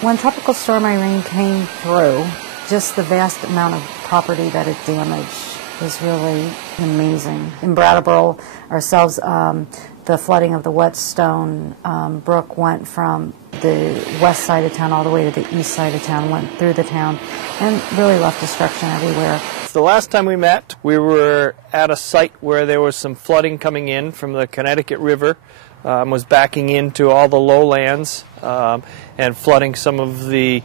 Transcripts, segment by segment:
When Tropical Storm Irene came through, just the vast amount of property that it damaged was really amazing. In Brattleboro ourselves, the flooding of the Whetstone Brook went from the west side of town all the way to the east side of town, went through the town, and really left destruction everywhere. The last time we met, we were at a site where there was some flooding coming in from the Connecticut River, was backing into all the lowlands and flooding some of the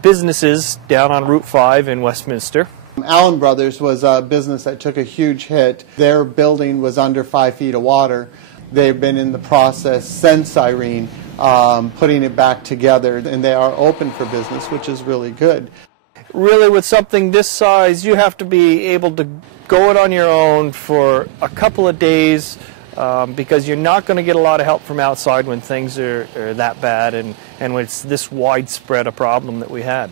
businesses down on Route 5 in Westminster. Allen Brothers was a business that took a huge hit. Their building was under 5 feet of water. They've been in the process since Irene, putting it back together, and they are open for business, which is really good. Really, with something this size, you have to be able to go it on your own for a couple of days because you're not going to get a lot of help from outside when things are that bad and when it's this widespread a problem that we had.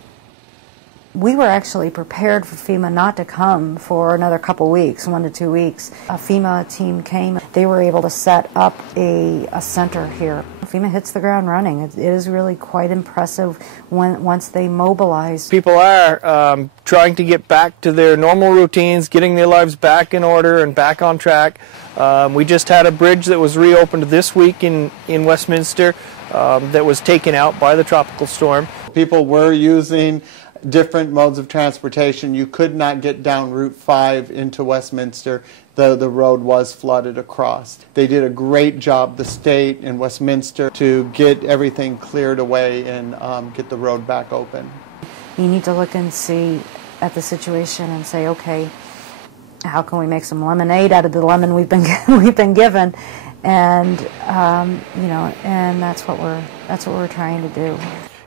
We were actually prepared for FEMA not to come for another couple weeks, 1 to 2 weeks. A FEMA team came. They were able to set up a center here. FEMA hits the ground running. It is really quite impressive once they mobilize. People are trying to get back to their normal routines, getting their lives back in order and back on track. We just had a bridge that was reopened this week in Westminster that was taken out by the tropical storm. People were using different modes of transportation. You could not get down Route 5 into Westminster. The road was flooded across. They did a great job, the state and Westminster, to get everything cleared away and get the road back open. You need to look and see at the situation and say, okay, how can we make some lemonade out of the lemon we've been given? And you know, and that's what we're trying to do.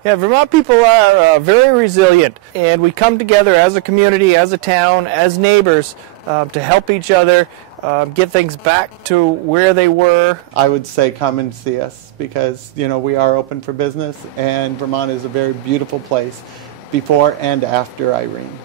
Yeah, Vermont people are very resilient, and we come together as a community, as a town, as neighbors to help each other get things back to where they were. I would say come and see us because, you know, we are open for business, and Vermont is a very beautiful place before and after Irene.